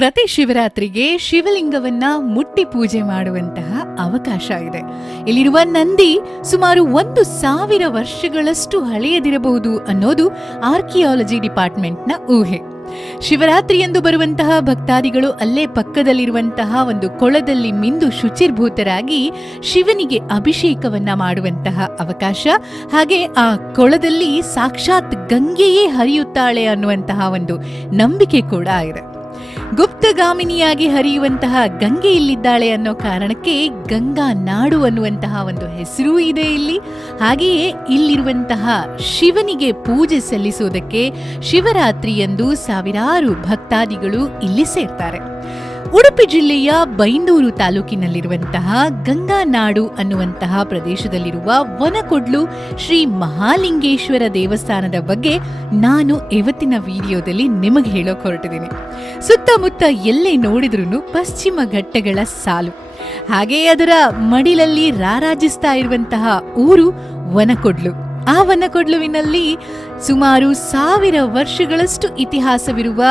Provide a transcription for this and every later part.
ಪ್ರತಿ ಶಿವರಾತ್ರಿಗೆ ಶಿವಲಿಂಗವನ್ನ ಮುಟ್ಟಿ ಪೂಜೆ ಮಾಡುವಂತಹ ಅವಕಾಶ ಇದೆ. ಇಲ್ಲಿರುವ ನಂದಿ ಸುಮಾರು 1,000 ವರ್ಷಗಳಷ್ಟು ಹಳೆಯದಿರಬಹುದು ಅನ್ನೋದು ಆರ್ಕಿಯಾಲಜಿ ಡಿಪಾರ್ಟ್ಮೆಂಟ್ನ ಊಹೆ. ಶಿವರಾತ್ರಿಯಂದು ಬರುವಂತಹ ಭಕ್ತಾದಿಗಳು ಅಲ್ಲೇ ಪಕ್ಕದಲ್ಲಿರುವಂತಹ ಒಂದು ಕೊಳದಲ್ಲಿ ಮಿಂದು ಶುಚಿರ್ಭೂತರಾಗಿ ಶಿವನಿಗೆ ಅಭಿಷೇಕವನ್ನ ಮಾಡುವಂತಹ ಅವಕಾಶ, ಹಾಗೆ ಆ ಕೊಳದಲ್ಲಿ ಸಾಕ್ಷಾತ್ ಗಂಗೆಯೇ ಹರಿಯುತ್ತಾಳೆ ಅನ್ನುವಂತಹ ಒಂದು ನಂಬಿಕೆ ಕೂಡ ಇದೆ. ಗುಪ್ತಗಾಮಿನಿಯಾಗಿ ಹರಿಯುವಂತಹ ಗಂಗೆ ಇಲ್ಲಿದ್ದಾಳೆ ಅನ್ನೋ ಕಾರಣಕ್ಕೆ ಗಂಗಾ ನಾಡು ಅನ್ನುವಂತಹ ಒಂದು ಹೆಸರೂ ಇದೆ ಇಲ್ಲಿ. ಹಾಗೆಯೇ ಇಲ್ಲಿರುವಂತಹ ಶಿವನಿಗೆ ಪೂಜೆ ಸಲ್ಲಿಸುವುದಕ್ಕೆ ಶಿವರಾತ್ರಿಯಂದು ಸಾವಿರಾರು ಭಕ್ತಾದಿಗಳು ಇಲ್ಲಿ ಸೇರ್ತಾರೆ. ಉಡುಪಿ ಜಿಲ್ಲೆಯ ಬೈಂದೂರು ತಾಲೂಕಿನಲ್ಲಿರುವಂತಹ ಗಂಗಾ ನಾಡು ಅನ್ನುವಂತಹ ಪ್ರದೇಶದಲ್ಲಿರುವ ವನಕೊಡ್ಲು ಶ್ರೀ ಮಹಾಲಿಂಗೇಶ್ವರ ದೇವಸ್ಥಾನದ ಬಗ್ಗೆ ನಾನು ಇವತ್ತಿನ ವಿಡಿಯೋದಲ್ಲಿ ನಿಮಗೆ ಹೇಳೋಕೆ ಹೊರಟಿದ್ದೀನಿ. ಸುತ್ತಮುತ್ತ ಎಲ್ಲೇ ನೋಡಿದ್ರೂ ಪಶ್ಚಿಮ ಘಟ್ಟಗಳ ಸಾಲು, ಹಾಗೆಯೇ ಅದರ ಮಡಿಲಲ್ಲಿ ರಾರಾಜಿಸ್ತಾ ಇರುವಂತಹ ಊರು ವನಕೊಡ್ಲು. ಆ ವನಕೊಡ್ಲುವಿನಲ್ಲಿ ಸುಮಾರು 1000 ವರ್ಷಗಳಷ್ಟು ಇತಿಹಾಸವಿರುವ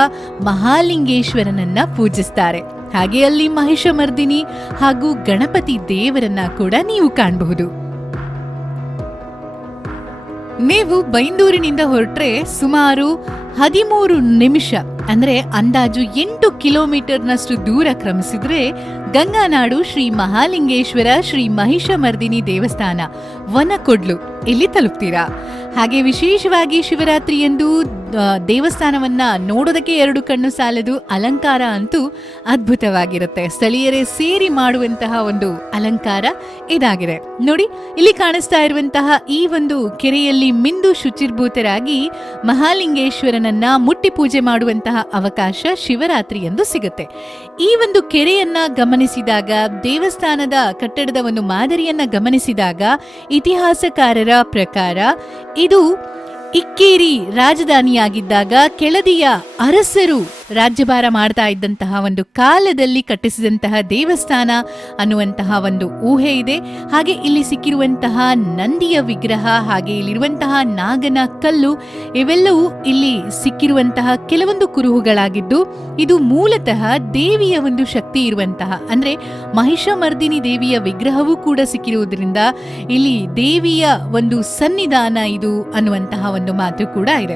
ಮಹಾಲಿಂಗೇಶ್ವರನನ್ನ ಪೂಜಿಸ್ತಾರೆ. ಹಾಗೆ ಅಲ್ಲಿ ಮಹಿಷಮರ್ದಿನಿ ಹಾಗೂ ಗಣಪತಿ ದೇವರನ್ನ ಕೂಡ ನೀವು ಕಾಣಬಹುದು. ನೀವು ಬೈಂದೂರಿನಿಂದ ಹೊರಟ್ರೆ ಸುಮಾರು 13 ನಿಮಿಷ ಅಂದ್ರೆ ಅಂದಾಜು 8 ಕಿಲೋಮೀಟರ್ನಷ್ಟು ದೂರ ಕ್ರಮಿಸಿದ್ರೆ ಗಂಗಾನಾಡು ಶ್ರೀ ಮಹಾಲಿಂಗೇಶ್ವರ ಶ್ರೀ ಮಹಿಷಮರ್ದಿನಿ ದೇವಸ್ಥಾನ ವನಕೊಡ್ಲು ಇಲ್ಲಿ ತಲುಪ್ತೀರಾ. ಹಾಗೆ ವಿಶೇಷವಾಗಿ ಶಿವರಾತ್ರಿಯಂದು ದೇವಸ್ಥಾನವನ್ನ ನೋಡೋದಕ್ಕೆ 2 ಕಣ್ಣು ಸಾಲದು. ಅಲಂಕಾರ ಅಂತೂ ಅದ್ಭುತವಾಗಿರುತ್ತೆ. ಸ್ಥಳೀಯರೇ ಸೇರಿ ಮಾಡುವಂತಹ ಒಂದು ಅಲಂಕಾರ ಇದಾಗಿದೆ. ನೋಡಿ, ಇಲ್ಲಿ ಕಾಣಿಸ್ತಾ ಇರುವಂತಹ ಈ ಒಂದು ಕೆರೆಯಲ್ಲಿ ಮಿಂದು ಶುಚಿರ್ಭೂತರಾಗಿ ಮಹಾಲಿಂಗೇಶ್ವರನನ್ನ ಮುಟ್ಟಿ ಪೂಜೆ ಮಾಡುವಂತಹ ಅವಕಾಶ ಶಿವರಾತ್ರಿಯಂದು ಸಿಗುತ್ತೆ. ಈ ಒಂದು ಕೆರೆಯನ್ನ ಗಮನಿಸಿದಾಗ, ದೇವಸ್ಥಾನದ ಕಟ್ಟಡದ ಒಂದು ಮಾದರಿಯನ್ನ ಗಮನಿಸಿದಾಗ ಇತಿಹಾಸಕಾರರ ಪ್ರಕಾರ ಇದು ಇಕ್ಕೇರಿ ರಾಜಧಾನಿಯಾಗಿದ್ದಾಗ ಕೆಳದಿಯ ಅರಸರು ರಾಜ್ಯಭಾರ ಮಾಡ್ತಾ ಇದ್ದಂತಹ ಒಂದು ಕಾಲದಲ್ಲಿ ಕಟ್ಟಿಸಿದಂತಹ ದೇವಸ್ಥಾನ ಅನ್ನುವಂತಹ ಒಂದು ಊಹೆ ಇದೆ. ಹಾಗೆ ಇಲ್ಲಿ ಸಿಕ್ಕಿರುವಂತಹ ನಂದಿಯ ವಿಗ್ರಹ, ಹಾಗೆ ಇಲ್ಲಿರುವಂತಹ ನಾಗನ ಕಲ್ಲು, ಇವೆಲ್ಲವೂ ಇಲ್ಲಿ ಸಿಕ್ಕಿರುವಂತಹ ಕೆಲವೊಂದು ಕುರುಹುಗಳಾಗಿದ್ದು, ಇದು ಮೂಲತಃ ದೇವಿಯ ಒಂದು ಶಕ್ತಿ ಇರುವಂತಹ, ಅಂದ್ರೆ ಮಹಿಷಮರ್ದಿನಿ ದೇವಿಯ ವಿಗ್ರಹವೂ ಕೂಡ ಸಿಕ್ಕಿರುವುದರಿಂದ ಇಲ್ಲಿ ದೇವಿಯ ಒಂದು ಸನ್ನಿಧಾನ ಇದು ಅನ್ನುವಂತಹ ಒಂದು ಮಾತು ಕೂಡ ಇದೆ.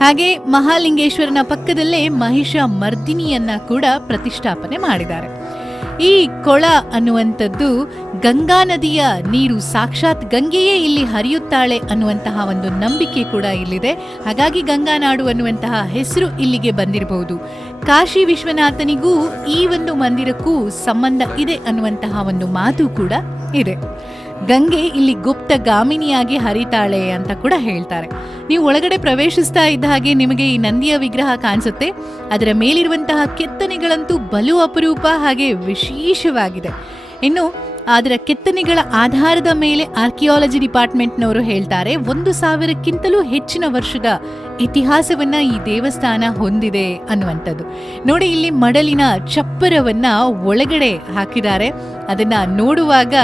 ಹಾಗೆ ಮಹಾಲಿಂಗೇಶ್ವರನ ಪಕ್ಕದಲ್ಲೇ ಮಹಿಷ ಮರ್ದಿನಿಯನ್ನ ಕೂಡ ಪ್ರತಿಷ್ಠಾಪನೆ ಮಾಡಿದ್ದಾರೆ. ಈ ಕೊಳ ಅನ್ನುವಂಥದ್ದು ಗಂಗಾ ನದಿಯ ನೀರು, ಸಾಕ್ಷಾತ್ ಗಂಗೆಯೇ ಇಲ್ಲಿ ಹರಿಯುತ್ತಾಳೆ ಅನ್ನುವಂತಹ ಒಂದು ನಂಬಿಕೆ ಕೂಡ ಇಲ್ಲಿದೆ. ಹಾಗಾಗಿ ಗಂಗಾನಾಡು ಅನ್ನುವಂತಹ ಹೆಸರು ಇಲ್ಲಿಗೆ ಬಂದಿರಬಹುದು. ಕಾಶಿ ವಿಶ್ವನಾಥನಿಗೂ ಈ ಒಂದು ಮಂದಿರಕ್ಕೂ ಸಂಬಂಧ ಇದೆ ಅನ್ನುವಂತಹ ಒಂದು ಮಾತು ಕೂಡ ಇದೆ. ಗಂಗೆ ಇಲ್ಲಿ ಗುಪ್ತಗಾಮಿನಿಯಾಗಿ ಹರಿತಾಳೆ ಅಂತ ಕೂಡ ಹೇಳ್ತಾರೆ. ನೀವು ಒಳಗಡೆ ಪ್ರವೇಶಿಸ್ತಾ ಇದ್ದ ಹಾಗೆ ನಿಮಗೆ ಈ ನಂದಿಯ ವಿಗ್ರಹ ಕಾಣಿಸುತ್ತೆ. ಅದರ ಮೇಲಿರುವಂತಹ ಕೆತ್ತನೆಗಳಂತೂ ಬಲು ಅಪರೂಪ, ಹಾಗೆ ವಿಶೇಷವಾಗಿದೆ. ಇನ್ನು ಅದರ ಕೆತ್ತನೆಗಳ ಆಧಾರದ ಮೇಲೆ ಆರ್ಕಿಯಾಲಜಿ ಡಿಪಾರ್ಟ್ಮೆಂಟ್ನವರು ಹೇಳ್ತಾರೆ 1,000ಕ್ಕಿಂತಲೂ ಹೆಚ್ಚಿನ ವರ್ಷದ ಇತಿಹಾಸವನ್ನ ಈ ದೇವಸ್ಥಾನ ಹೊಂದಿದೆ ಅನ್ನುವಂಥದ್ದು. ನೋಡಿ, ಇಲ್ಲಿ ಮಡಲಿನ ಚಪ್ಪರವನ್ನ ಒಳಗಡೆ ಹಾಕಿದ್ದಾರೆ. ಅದನ್ನ ನೋಡುವಾಗ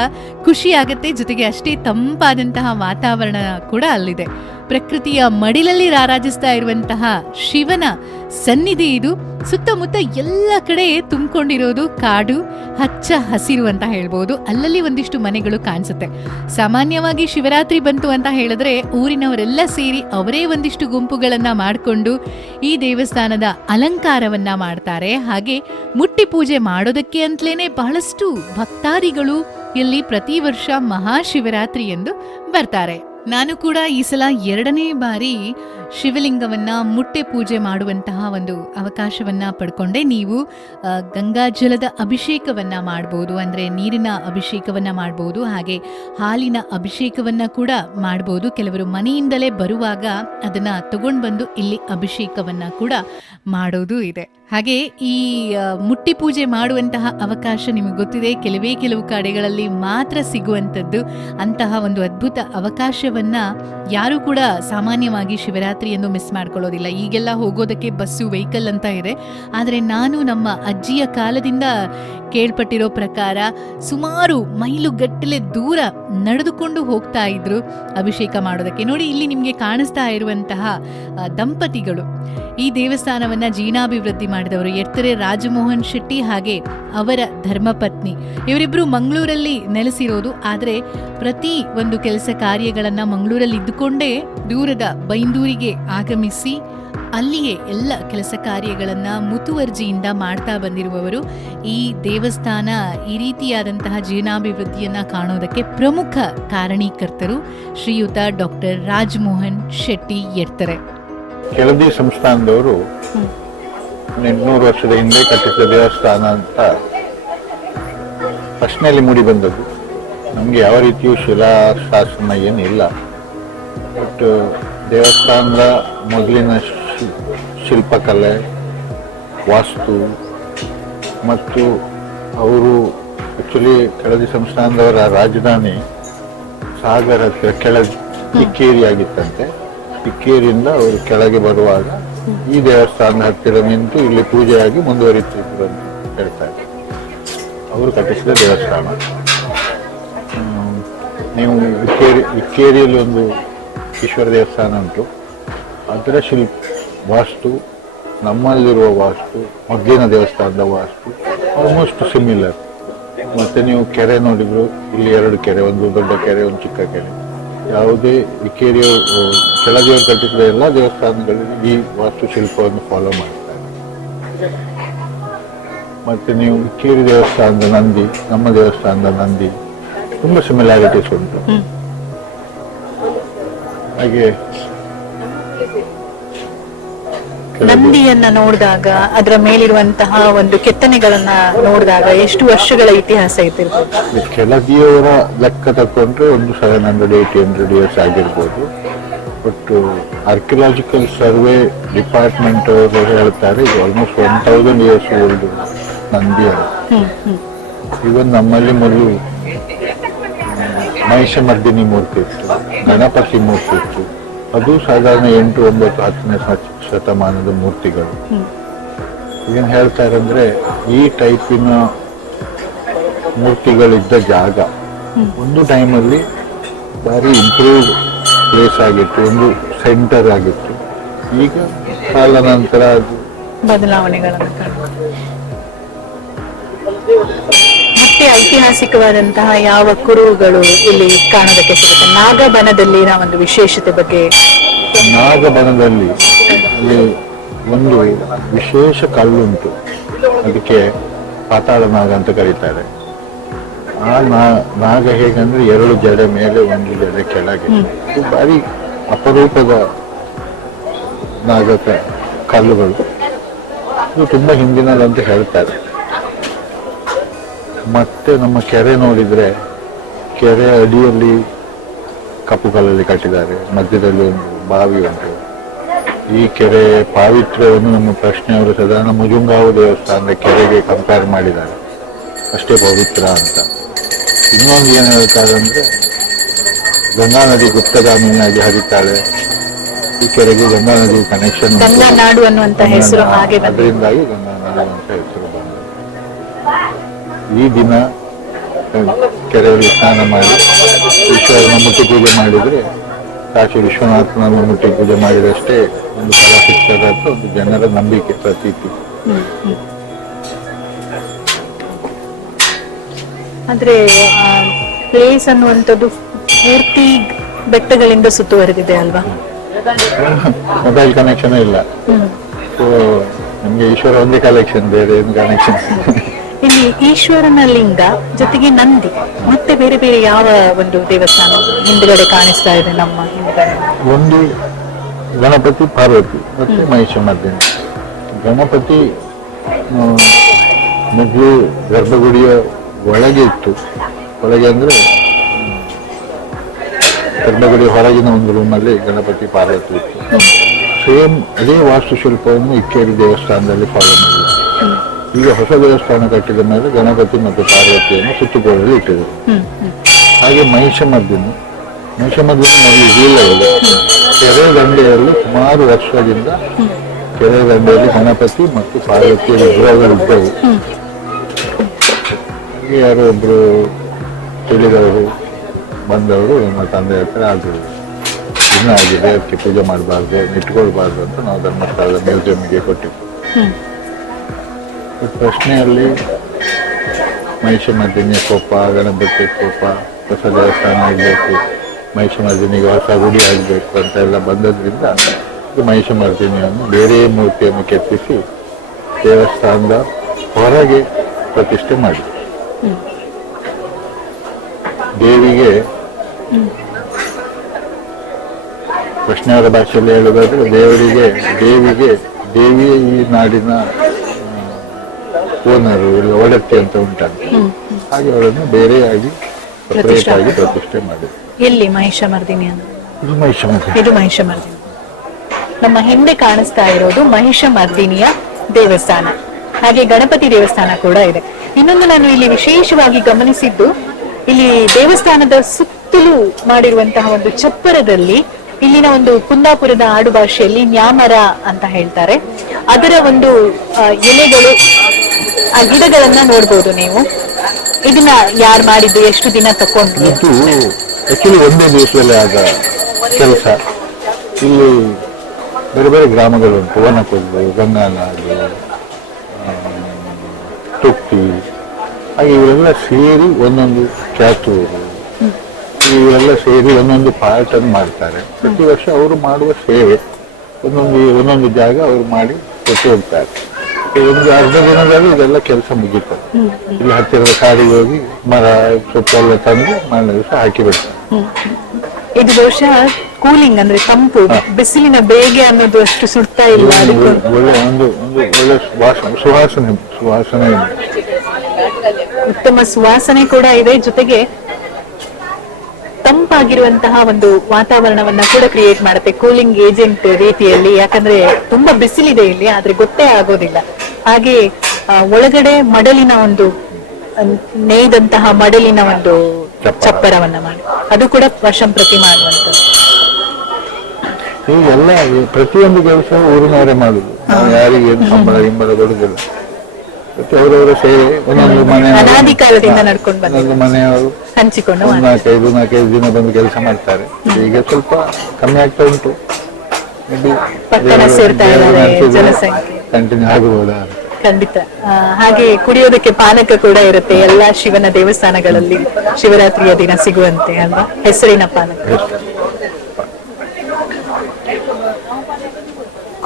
ಖುಷಿ ಆಗತ್ತೆ, ಜೊತೆಗೆ ಅಷ್ಟೇ ತಂಪಾದಂತಹ ವಾತಾವರಣ ಕೂಡ ಅಲ್ಲಿದೆ. ಪ್ರಕೃತಿಯ ಮಡಿಲಲ್ಲಿ ರಾರಾಜಿಸ್ತಾ ಇರುವಂತಹ ಶಿವನ ಸನ್ನಿಧಿ ಇದು. ಸುತ್ತಮುತ್ತ ಎಲ್ಲ ಕಡೆ ತುಂಬಿಕೊಂಡಿರೋದು ಕಾಡು, ಹಚ್ಚ ಹಸಿರು ಅಂತ ಹೇಳ್ಬೋದು. ಅಲ್ಲಲ್ಲಿ ಒಂದಿಷ್ಟು ಮನೆಗಳು ಕಾಣಿಸುತ್ತೆ. ಸಾಮಾನ್ಯವಾಗಿ ಶಿವರಾತ್ರಿ ಬಂತು ಅಂತ ಹೇಳಿದ್ರೆ ಊರಿನವರೆಲ್ಲ ಸೇರಿ ಅವರೇ ಒಂದಿಷ್ಟು ಗುಂಪುಗಳನ್ನ ಮಾಡಿಕೊಂಡು ಈ ದೇವಸ್ಥಾನದ ಅಲಂಕಾರವನ್ನ ಮಾಡ್ತಾರೆ. ಹಾಗೆ ಮುಟ್ಟಿ ಪೂಜೆ ಮಾಡೋದಕ್ಕೆ ಅಂತಲೇನೆ ಬಹಳಷ್ಟು ಭಕ್ತಾದಿಗಳು ಇಲ್ಲಿ ಪ್ರತಿ ವರ್ಷ ಮಹಾಶಿವರಾತ್ರಿ ಎಂದು ಬರ್ತಾರೆ. ನಾನು ಕೂಡ ಈ ಸಲ 2ನೇ ಬಾರಿ ಶಿವಲಿಂಗವನ್ನ ಮುಟ್ಟೆ ಪೂಜೆ ಮಾಡುವಂತಹ ಒಂದು ಅವಕಾಶವನ್ನ ಪಡ್ಕೊಂಡೆ. ನೀವು ಗಂಗಾ ಜಲದ ಅಭಿಷೇಕವನ್ನ ಮಾಡಬಹುದು, ಅಂದ್ರೆ ನೀರಿನ ಅಭಿಷೇಕವನ್ನ ಮಾಡಬಹುದು, ಹಾಗೆ ಹಾಲಿನ ಅಭಿಷೇಕವನ್ನ ಕೂಡ ಮಾಡಬಹುದು. ಕೆಲವರು ಮನೆಯಿಂದಲೇ ಬರುವಾಗ ಅದನ್ನ ತಗೊಂಡು ಬಂದು ಇಲ್ಲಿ ಅಭಿಷೇಕವನ್ನ ಕೂಡ ಮಾಡೋದು ಇದೆ. ಹಾಗೆ ಈ ಮುಟ್ಟಿ ಪೂಜೆ ಮಾಡುವಂತಹ ಅವಕಾಶ ನಿಮಗೆ ಗೊತ್ತಿದೆ, ಕೆಲವು ಕಡೆಗಳಲ್ಲಿ ಮಾತ್ರ ಸಿಗುವಂಥದ್ದು. ಅಂತಹ ಒಂದು ಅದ್ಭುತ ಅವಕಾಶವನ್ನ ಯಾರು ಕೂಡ ಸಾಮಾನ್ಯವಾಗಿ ಶಿವರಾತ್ರಿಯನ್ನು ಮಿಸ್ ಮಾಡ್ಕೊಳ್ಳೋದಿಲ್ಲ. ಈಗೆಲ್ಲ ಹೋಗೋದಕ್ಕೆ ಬಸ್ಸು, ವೆಹಿಕಲ್ ಅಂತ ಇದೆ. ಆದರೆ ನಾನು ನಮ್ಮ ಅಜ್ಜಿಯ ಕಾಲದಿಂದ ಕೇಳ್ಪಟ್ಟಿರೋ ಪ್ರಕಾರ ಸುಮಾರು ಮೈಲುಗಟ್ಟಲೆ ದೂರ ನಡೆದುಕೊಂಡು ಹೋಗ್ತಾ ಇದ್ರು ಅಭಿಷೇಕ ಮಾಡೋದಕ್ಕೆ. ನೋಡಿ, ಇಲ್ಲಿ ನಿಮಗೆ ಕಾಣಿಸ್ತಾ ಇರುವಂತಹ ದಂಪತಿಗಳು ಈ ದೇವಸ್ಥಾನವನ್ನ ಜೀರ್ಣಾಭಿವೃದ್ಧಿ ಮಾಡಿದವರು. ಎರ್ತರೆ ರಾಜಮೋಹನ್ ಶೆಟ್ಟಿ ಹಾಗೆ ಅವರ ಧರ್ಮಪತ್ನಿ ಇವರಿಬ್ಬರು ಮಂಗಳೂರಲ್ಲಿ ನೆಲೆಸಿರೋದು. ಆದರೆ ಪ್ರತಿ ಒಂದು ಕೆಲಸ ಕಾರ್ಯಗಳನ್ನು ಮಂಗಳೂರಲ್ಲಿ ಇದ್ದುಕೊಂಡೇ ದೂರದ ಬೈಂದೂರಿಗೆ ಆಗಮಿಸಿ ಅಲ್ಲಿಯೇ ಎಲ್ಲ ಕೆಲಸ ಕಾರ್ಯಗಳನ್ನು ಮುತುವರ್ಜಿಯಿಂದ ಮಾಡ್ತಾ ಬಂದಿರುವವರು. ಈ ದೇವಸ್ಥಾನ ಈ ರೀತಿಯಾದಂತಹ ಜೀರ್ಣಾಭಿವೃದ್ಧಿಯನ್ನು ಕಾಣೋದಕ್ಕೆ ಪ್ರಮುಖ ಕಾರಣೀಕರ್ತರು ಶ್ರೀಯುತ ಡಾಕ್ಟರ್ ರಾಜಮೋಹನ್ ಶೆಟ್ಟಿ ಎರ್ತರೆ. ಕೆಳದಿ ಸಂಸ್ಥಾನದವರು 800 ವರ್ಷದ ಹಿಂದೆ ಕಟ್ಟಿಸಿದ ದೇವಸ್ಥಾನ ಅಂತ ಪ್ರಶ್ನೆಯಲ್ಲಿ ಮೂಡಿ ಬಂದದ್ದು. ನಮಗೆ ಯಾವ ರೀತಿಯೂ ಶಿಲಾಶಾಸನ ಏನಿಲ್ಲ. ಬಟ್ ದೇವಸ್ಥಾನದ ಮೊದಲಿನ ಶಿಲ್ಪಕಲೆ, ವಾಸ್ತು ಮತ್ತು ಅವರು ಆಕ್ಚುಲಿ ಕೆಳದಿ ಸಂಸ್ಥಾನದವರ ರಾಜಧಾನಿ ಸಾಗರ ಹತ್ತಿರ ಇಕ್ಕೇರಿ ಆಗಿತ್ತಂತೆ. ಇಕ್ಕೇರಿಯಿಂದ ಅವರು ಕೆಳಗೆ ಬರುವಾಗ ಈ ದೇವಸ್ಥಾನದ ಹತ್ತಿರ ನಿಂತು ಇಲ್ಲಿ ಪೂಜೆಯಾಗಿ ಮುಂದುವರಿತಿದ್ರು ಅಂತ ಹೇಳ್ತಾರೆ. ಅವರು ಕಟ್ಟಿಸಿದ ದೇವಸ್ಥಾನ. ನೀವು ಇಕ್ಕೇರಿಯಲ್ಲಿ ಒಂದು ಈಶ್ವರ ದೇವಸ್ಥಾನ ಉಂಟು. ಅದರ ವಾಸ್ತು ನಮ್ಮಲ್ಲಿರುವ ವಾಸ್ತು, ಮೊದಲಿನ ದೇವಸ್ಥಾನದ ವಾಸ್ತು ಆಲ್ಮೋಸ್ಟ್ ಸಿಮಿಲರ್. ಮತ್ತೆ ನೀವು ಕೆರೆ ನೋಡಿದ್ರು, ಇಲ್ಲಿ 2 ಕೆರೆ, ಒಂದು ದೊಡ್ಡ ಕೆರೆ, ಒಂದು ಚಿಕ್ಕ ಕೆರೆ. ಯಾವುದೇ ಇಕ್ಕೇರಿಯ ಕೆಳದಿಯವರು ಕಟ್ಟಿಸಿದ ಎಲ್ಲ ದೇವಸ್ಥಾನಗಳಲ್ಲಿ ಈ ವಾಸ್ತುಶಿಲ್ಪವನ್ನು ಫಾಲೋ ಮಾಡ್ತಾರೆ. ಮತ್ತೆ ನೀವು ಇಕ್ಕೇರಿ ದೇವಸ್ಥಾನದ ನಂದಿ, ನಮ್ಮ ದೇವಸ್ಥಾನದ ನಂದಿ ತುಂಬಾ ಸಿಮಿಲಾರಿಟೀಸ್ ಉಂಟು. ಹಾಗೆ ನಂದಿಯನ್ನ ನೋಡಿದಾಗ, ಅದರ ಮೇಲಿರುವಂತಹ ಒಂದು ಕೆತ್ತನೆಗಳನ್ನ ನೋಡಿದಾಗ ಎಷ್ಟು ವರ್ಷಗಳ ಇತಿಹಾಸ ಇರ್ತಿರ್ಬೋದು? ಕೆಳದಿಯವರ ಲೆಕ್ಕ ತಕೊಂಡ್ರೆ ಒಂದು 700-800 ಇಯರ್ಸ್ ಆಗಿರ್ಬೋದು. ಬಟ್ ಆರ್ಕಿಯಾಲಜಿಕಲ್ ಸರ್ವೆ ಡಿಪಾರ್ಟ್ಮೆಂಟ್ ಅವರು ಹೇಳ್ತಾರೆ ಇದು ಆಲ್ಮೋಸ್ಟ್ 1000 ಇಯರ್ಸ್ ಓಲ್ಡ್ ನಂದಿ ಅಂತ. ಇವನ್ ನಮ್ಮಲ್ಲಿ ಮೊದಲು ಮಹಿಷಮರ್ದಿನಿ ಮೂರ್ತಿ ಇತ್ತು, ಗಣಪತಿ ಮೂರ್ತಿ ಇತ್ತು. ಅದು ಸಾಧಾರಣ 8, 9, 10ನೇ ಶತಮಾನದ ಮೂರ್ತಿಗಳು. ಏನ್ ಹೇಳ್ತಾರಂದ್ರೆ ಈ ಟೈಪಿನ ಮೂರ್ತಿಗಳಿದ್ದ ಜಾಗ ಒಂದು ಟೈಮಲ್ಲಿ ಭಾರಿ ಇಂಪ್ರೂವ್ಡ್ ಪ್ಲೇಸ್ ಆಗಿತ್ತು, ಒಂದು ಸೆಂಟರ್ ಆಗಿತ್ತು. ಈಗ ಕಾಲ ನಂತರ ಅದು ಬದಲಾವಣೆಗಳನ್ನು ಮತ್ತೆ ಐತಿಹಾಸಿಕವಾದಂತಹ ಯಾವ ಕುರುಹುಗಳು ಇಲ್ಲಿ ಕಾಣೋದಕ್ಕೆ ಸಿಗುತ್ತೆ? ನಾಗಬನದಲ್ಲಿನ ಒಂದು ವಿಶೇಷತೆ ಬಗ್ಗೆ. ನಾಗಬನದಲ್ಲಿ ಅಲ್ಲಿ ಒಂದು ವಿಶೇಷ ಕಲ್ಲುಂಟು, ಅದಕ್ಕೆ ಪಾತಾಳ ನಾಗ ಅಂತ ಕರೀತಾರೆ. ಆ ನಾಗ ಹೇಗಂದ್ರೆ 2 ಜಡೆ ಮೇಲೆ 1 ಜಡೆ ಕೆಳಗೆ. ಇದು ಭಾರಿ ಅಪರೂಪದ ನಾಗ ಕಲ್ಲುಗಳು. ಇದು ತುಂಬಾ ಹಿಂದಿನದಂತ ಹೇಳ್ತಾರೆ. ಮತ್ತೆ ನಮ್ಮ ಕೆರೆ ನೋಡಿದ್ರೆ, ಕೆರೆ ಅಡಿಯಲ್ಲಿ ಕಪ್ಪು ಕಲ್ಲಲ್ಲಿ ಕಟ್ಟಿದ್ದಾರೆ. ಮಧ್ಯದಲ್ಲಿ ಒಂದು ಬಾವಿ ಉಂಟು. ಈ ಕೆರೆ ಪಾವಿತ್ರ್ಯವನ್ನು ನಮ್ಮ ಪ್ರಶ್ನೆಯವರು ಸಾಧಾರಣ ಮುಜುಂಗಾವು ದೇವಸ್ಥಾನದ ಕೆರೆಗೆ ಕಂಪೇರ್ ಮಾಡಿದ್ದಾರೆ, ಅಷ್ಟೇ ಪವಿತ್ರ ಅಂತ. ಇನ್ನೊಂದು ಏನು ಹೇಳ್ತಾರೆ ಅಂದ್ರೆ, ಗಂಗಾ ನದಿ ಗುಪ್ತಗಾಮಿನಿಯಾಗಿ ಹರಿತಾಳೆ. ಈ ಕೆರೆಗೆ ಗಂಗಾ ನದಿ ಕನೆಕ್ಷನ್ ಗಂಗಾ ನಾಡು ಅನ್ನುವಂತ ಹೆಸರು, ಅದರಿಂದಾಗಿ ಗಂಗಾ ನಾಡು ಅಂತ ಹೆಸರು ಬಂದಿದೆ. ಈ ದಿನ ಕೆರೆಯಲ್ಲಿ ಸ್ನಾನ ಮಾಡಿ ಈಶ್ವರನ ಮುಟ್ಟಿ ಪೂಜೆ ಮಾಡಿದ್ರೆ, ಕಾಶಿ ವಿಶ್ವನಾಥನ ಮುಟ್ಟಿ ಪೂಜೆ ಮಾಡಿದಷ್ಟೇ ಒಂದು ಫಲ ಸಿಗ್ತದೆ ಅಂತ ಒಂದು ಜನರ ನಂಬಿಕೆ, ಪ್ರತೀತಿ. ಆದ್ರೆ ಪ್ಲೇಸ್ ಅನ್ನುವಂಥದ್ದು ಪೂರ್ತಿ ಬೆಟ್ಟಗಳಿಂದ ಸುತ್ತುವರೆದಿದೆ ಅಲ್ವಾ? ಮೊಬೈಲ್ ಕನೆಕ್ಷನ್ ಇಲ್ಲ. ಸೊ ನಮ್ಗೆ ಈಶ್ವರ ಒಂದೇ ಕಲೆಕ್ಷನ್, ಬೇರೆ ಏನು ಕನೆಕ್ಷನ್. ಇಲ್ಲಿ ಈಶ್ವರನ ಲಿಂಗ ಜೊತೆಗೆ ನಂದಿ, ಮತ್ತೆ ಬೇರೆ ಬೇರೆ ಯಾವ ಒಂದು ದೇವಸ್ಥಾನ ಹಿಂದ್ಗಡೆ ಕಾಣಿಸ್ತಾ ಇದೆ ನಮ್ಮ ಹಿಂದ್ಗಡೆ? ಒಂದು ಗಣಪತಿ, ಪಾರ್ವತಿ ಮತ್ತೆ ಮಹಿಷಮರ್ದಿನಿ. ಗಣಪತಿ ಮೊದಲು ಗರ್ಭಗುಡಿಯ ಒಳಗೆ ಇತ್ತು. ಒಳಗೆ ಅಂದ್ರೆ ಗರ್ಭಗುಡಿಯ ಹೊರಗಿನ ಒಂದು ರೂಮಲ್ಲಿ ಗಣಪತಿ, ಪಾರ್ವತಿ ಇತ್ತು. ಸೇಮ್ ಅದೇ ವಾಸ್ತುಶಿಲ್ಪವನ್ನು ಇಕ್ಕೇರಿ ದೇವಸ್ಥಾನದಲ್ಲಿ ಫಾಲೋ ಮಾಡಿದ್ರು. ಈಗ ಹೊಸ ದೇವಸ್ಥಾನ ಕಟ್ಟಿದ ಮೇಲೆ ಗಣಪತಿ ಮತ್ತು ಪಾರ್ವತಿಯನ್ನು ಸುತ್ತುಕೋಲಲ್ಲಿ ಇಟ್ಟಿದ್ರು. ಹಾಗೆ ಮಹಿಷಮರ್ದಿನಿ ಮೊದಲು ಇಲ್ಲ ಇದೆ. ಕೆರೆ ದಂಡೆಯಲ್ಲಿ ಸುಮಾರು ವರ್ಷದಿಂದ ಕೆರೆ ದಂಡೆಯಲ್ಲಿ ಗಣಪತಿ ಮತ್ತು ಪಾರ್ವತಿಯ ವಿಗ್ರಹಗಳಿದ್ದವು. ಯಾರೋ ಒಬ್ರು ತಿಳಿದವರು ಬಂದವರು ನಮ್ಮ ತಂದೆ ಹತ್ರ ಅದು ಇನ್ನೂ ಆಗಿದೆ, ಅದಕ್ಕೆ ಪೂಜೆ ಮಾಡಬಾರ್ದು, ಇಟ್ಕೊಳ್ಬಾರ್ದು ಅಂತ ನಾವು ಧರ್ಮಸ್ಥಳದ ಮ್ಯೂಸಿಯಂಗೆ ಕೊಟ್ಟಿದ್ದು. ಈ ಪ್ರಶ್ನೆಯಲ್ಲಿ ಮಹಿಷಮರ್ದಿನಿಯ ಕೋಪ, ಗಣಪತಿ ಕೋಪ, ಹೊಸ ದೇವಸ್ಥಾನ ಆಗಬೇಕು, ಮಹಿಷಮರ್ದಿನಿಗೆ ಹೊಸ ಗುಡಿ ಆಗಬೇಕು ಅಂತ ಎಲ್ಲ ಬಂದದ್ರಿಂದ ಈ ಮಹಿಷಮರ್ದಿನಿಯನ್ನು ಬೇರೆ ಮೂರ್ತಿಯನ್ನು ಕೆತ್ತಿಸಿ ದೇವಸ್ಥಾನದ ಹೊರಗೆ ಪ್ರತಿಷ್ಠೆ ಮಾಡಿ ದೇವಿಗೆ, ಕೃಷ್ಣವರ ಭಾಷೆಯಲ್ಲಿ ಹೇಳೋದಾದ್ರೆ ದೇವಿಯ ಈ ನಾಡಿನ ಓನರು ಇಲ್ಲ ಒಡತಿ ಅಂತ ಉಂಟಂತೆ. ಹಾಗೆ ಅವರನ್ನು ಬೇರೆಯಾಗಿ ಸಪರೇಟ್ ಆಗಿ ಪ್ರತಿಷ್ಠೆ ಮಾಡಿದ್ರು. ಎಲ್ಲಿ ಮಹಿಷಮರ್ದಿನಿ ಅಂತ? ಇದು ಮಹಿಷಮರ್ದಿನಿ. ಇದು ಮಹಿಷಮರ್ದಿನಿ. ನಮ್ಮ ಹಿಂದೆ ಕಾಣಿಸ್ತಾ ಇರೋದು ಮಹಿಷಮರ್ದಿನಿಯ ದೇವಸ್ಥಾನ. ಹಾಗೆ ಗಣಪತಿ ದೇವಸ್ಥಾನ ಕೂಡ ಇದೆ. ಇನ್ನೊಂದು ನಾನು ಇಲ್ಲಿ ವಿಶೇಷವಾಗಿ ಗಮನಿಸಿದ್ದು, ಇಲ್ಲಿ ದೇವಸ್ಥಾನದ ಸುತ್ತಲೂ ಮಾಡಿರುವಂತಹ ಒಂದು ಚಪ್ಪರದಲ್ಲಿ ಇಲ್ಲಿನ ಒಂದು ಕುಂದಾಪುರದ ಆಡು ಭಾಷೆಯಲ್ಲಿ ನ್ಯಾಮರ ಅಂತ ಹೇಳ್ತಾರೆ. ಅದರ ಒಂದು ಎಲೆಗಳು, ಆ ಗಿಡಗಳನ್ನ ನೋಡ್ಬೋದು ನೀವು. ಇದನ್ನ ಯಾರು ಮಾಡಿದ್ದು, ಎಷ್ಟು ದಿನ ತಕೊಂಡ್ರು? ಇದು ಆಕ್ಚುಲಿ ಒಂದೇ ದಿವಸದಲ್ಲಿ ಆದ ಕೆಲಸ. ಇಲ್ಲಿ ಬೇರೆ ಬೇರೆ ಗ್ರಾಮಗಳುಂಟು, ವನಕೊಲ್ಲು, ಗಂಗಾನಾಡು, ತುಕ್ತಿ, ಹಾಗೆ ಇವರೆಲ್ಲ ಸೇರಿ ಒಂದೊಂದು ಚಾತೂರು, ಇವರೆಲ್ಲ ಸೇರಿ ಒಂದೊಂದು ಪಾರ್ಟ್ ಅನ್ನು ಮಾಡ್ತಾರೆ. ಪ್ರತಿ ವರ್ಷ ಅವರು ಮಾಡುವ ಸೇವೆ ಒಂದೊಂದು ಜಾಗ ಅವರು ಮಾಡಿ ಕೊಟ್ಟು ಹೋಗ್ತಾರೆ. ಒಂದು ಅರ್ಧ ದಿನದಲ್ಲಿ ಇದೆಲ್ಲ ಕೆಲಸ ಮುಗಿತಾರೆ. ಇಲ್ಲಿ ಹತ್ತಿರದ ಕಾಡಿಗೆ ಹೋಗಿ ಮರ ಸೊಪ್ಪೆಲ್ಲ ತಂದು ಮಾರನೇ ದಿವಸ ಹಾಕಿ ಬಿಡ್ತಾರೆ. ಇದು ಬಹುಶಃ ಕೂಲಿಂಗ್ ಅಂದ್ರೆ ತಂಪು, ಬಿಸಿಲಿನ ಬೇಗೆ ಅನ್ನೋದು ಅಷ್ಟು ಸುಡ್ತಾ ಇಲ್ಲ. ಒಳ್ಳೆ ಒಳ್ಳೆ ಸುವಾಸನೆ ಉತ್ತಮ ಸುವಾಸನೆ ಕೂಡ ಇದೆ. ಜೊತೆಗೆ ತಂಪಾಗಿರುವಂತಹ ಒಂದು ವಾತಾವರಣವನ್ನ ಕೂಡ ಕ್ರಿಯೇಟ್ ಮಾಡುತ್ತೆ, ಕೂಲಿಂಗ್ ಏಜೆಂಟ್ ರೀತಿಯಲ್ಲಿ. ಯಾಕಂದ್ರೆ ತುಂಬಾ ಬಿಸಿಲಿದೆ ಇಲ್ಲಿ, ಆದ್ರೆ ಗೊತ್ತೇ ಆಗೋದಿಲ್ಲ. ಹಾಗೆ ಒಳಗಡೆ ಮಡಲಿನ ಒಂದು ನೇಯ್ದಂತಹ ಮಡಲಿನ ಒಂದು ಚಪ್ಪರವನ್ನ ಮಾಡಿ, ಅದು ಕೂಡ ವರ್ಷಂಪ್ರತಿ ಮಾಡುವಂಥದ್ದು. ಹೀಗೆಲ್ಲ ಪ್ರತಿಯೊಂದು ಕೆಲಸ ಊರಿನವರೇ ಮಾಡುದು. ನಾವು ಯಾರಿಗೆ ಏನು ಸಂಬಳ ಕೊಡುದಿಲ್ಲ. ಅವರವರ ಸೇವೆ ಒಂದೊಂದು ಮನೆ ಅನಾದಿ ಕಾಲದಿಂದ ನಡ್ಕೊಂಡು ಬಂದ ಮನೆಯವರು ಹಂಚಿಕೊಂಡು ನಾಲ್ಕೈದು ದಿನ ಬಂದು ಕೆಲಸ ಮಾಡ್ತಾರೆ. ಈಗ ಸ್ವಲ್ಪ ಕಮ್ಮಿ ಆಗ್ತಾ ಉಂಟು. ಪಟ್ಟಣ ಸೇರ್ತಾ ಇದ್ದಾರೆ ಜನಸಂಖ್ಯೆ, ಕಂಟಿನ್ಯೂ ಆಗಬಹುದಾ? ಖಂಡಿತ. ಹಾಗೆ ಕುಡಿಯೋದಕ್ಕೆ ಪಾನಕ ಕೂಡ ಇರುತ್ತೆ ಎಲ್ಲ ಶಿವನ ದೇವಸ್ಥಾನಗಳಲ್ಲಿ ಶಿವರಾತ್ರಿಯ ದಿನ ಸಿಗುವಂತೆ ಅಲ್ವಾ, ಹೆಸರಿನ ಪಾನಕ.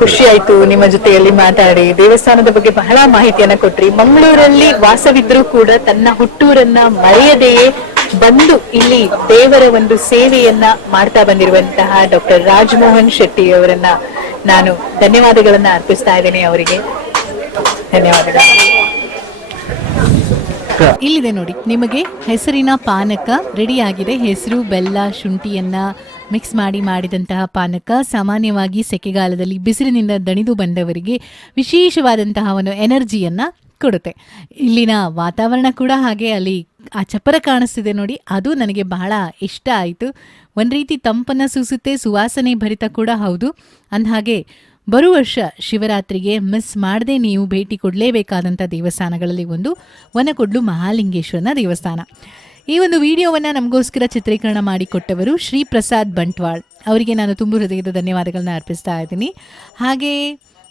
ಖುಷಿ ಆಯ್ತು ನಿಮ್ಮ ಜೊತೆಯಲ್ಲಿ ಮಾತಾಡಿ. ದೇವಸ್ಥಾನದ ಬಗ್ಗೆ ಬಹಳ ಮಾಹಿತಿಯನ್ನ ಕೊಟ್ರಿ. ಮಂಗಳೂರಲ್ಲಿ ವಾಸವಿದ್ರೂ ಕೂಡ ತನ್ನ ಹುಟ್ಟೂರನ್ನ ಮರೆಯದೆಯೇ ಬಂದು ಇಲ್ಲಿ ದೇವರ ಒಂದು ಸೇವೆಯನ್ನ ಮಾಡ್ತಾ ಬಂದಿರುವಂತಹ ಡಾಕ್ಟರ್ ರಾಜಮೋಹನ್ ಶೆಟ್ಟಿ ಅವರನ್ನ ನಾನು ಧನ್ಯವಾದಗಳನ್ನ ಅರ್ಪಿಸ್ತಾ ಇದ್ದೇನೆ. ಅವರಿಗೆ ಧನ್ಯವಾದಗಳು. ಇಲ್ಲಿದೆ ನೋಡಿ, ನಿಮಗೆ ಹೆಸರಿನ ಪಾನಕ ರೆಡಿ ಆಗಿದೆ. ಹೆಸರು, ಬೆಲ್ಲ, ಶುಂಠಿಯನ್ನ ಮಿಕ್ಸ್ ಮಾಡಿದಂತಹ ಪಾನಕ ಸಾಮಾನ್ಯವಾಗಿ ಸೆಕೆಗಾಲದಲ್ಲಿ ಬಿಸಿಲಿನಿಂದ ದಣಿದು ಬಂದವರಿಗೆ ವಿಶೇಷವಾದಂತಹ ಒಂದು ಎನರ್ಜಿಯನ್ನ ಕೊಡುತ್ತೆ. ಇಲ್ಲಿನ ವಾತಾವರಣ ಕೂಡ ಹಾಗೆ, ಅಲ್ಲಿ ಆ ಚಪ್ಪರ ಕಾಣಿಸ್ತಿದೆ ನೋಡಿ, ಅದು ನನಗೆ ಬಹಳ ಇಷ್ಟ ಆಯಿತು. ಒಂದು ರೀತಿ ತಂಪನ್ನು ಸೂಸುತ್ತೆ, ಸುವಾಸನೆ ಭರಿತ ಕೂಡ ಹೌದು. ಅಂದಹಾಗೆ ಬರುವ ವರ್ಷ ಶಿವರಾತ್ರಿಗೆ ಮಿಸ್ ಮಾಡದೆ ನೀವು ಭೇಟಿ ಕೊಡಲೇಬೇಕಾದಂಥ ದೇವಸ್ಥಾನಗಳಲ್ಲಿ ಒಂದು ವನಕೊಡ್ಲು ಮಹಾಲಿಂಗೇಶ್ವರನ ದೇವಸ್ಥಾನ. ಈ ಒಂದು ವಿಡಿಯೋವನ್ನು ನಮಗೋಸ್ಕರ ಚಿತ್ರೀಕರಣ ಮಾಡಿಕೊಟ್ಟವರು ಶ್ರೀ ಪ್ರಸಾದ್ ಬಂಟ್ವಾಳ್ ಅವರಿಗೆ ನಾನು ತುಂಬ ಹೃದಯದ ಧನ್ಯವಾದಗಳನ್ನ ಅರ್ಪಿಸ್ತಾ ಇದ್ದೀನಿ. ಹಾಗೆ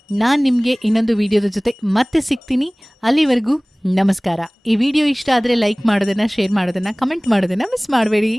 ನಾನು ನಿಮಗೆ ಇನ್ನೊಂದು ವಿಡಿಯೋದ ಜೊತೆ ಮತ್ತೆ ಸಿಗ್ತೀನಿ. ಅಲ್ಲಿವರೆಗೂ ನಮಸ್ಕಾರ. ಈ ವಿಡಿಯೋ ಇಷ್ಟ ಆದರೆ ಲೈಕ್ ಮಾಡೋದನ್ನು, ಶೇರ್ ಮಾಡೋದನ್ನು, ಕಮೆಂಟ್ ಮಾಡೋದನ್ನು ಮಿಸ್ ಮಾಡಬೇಡಿ.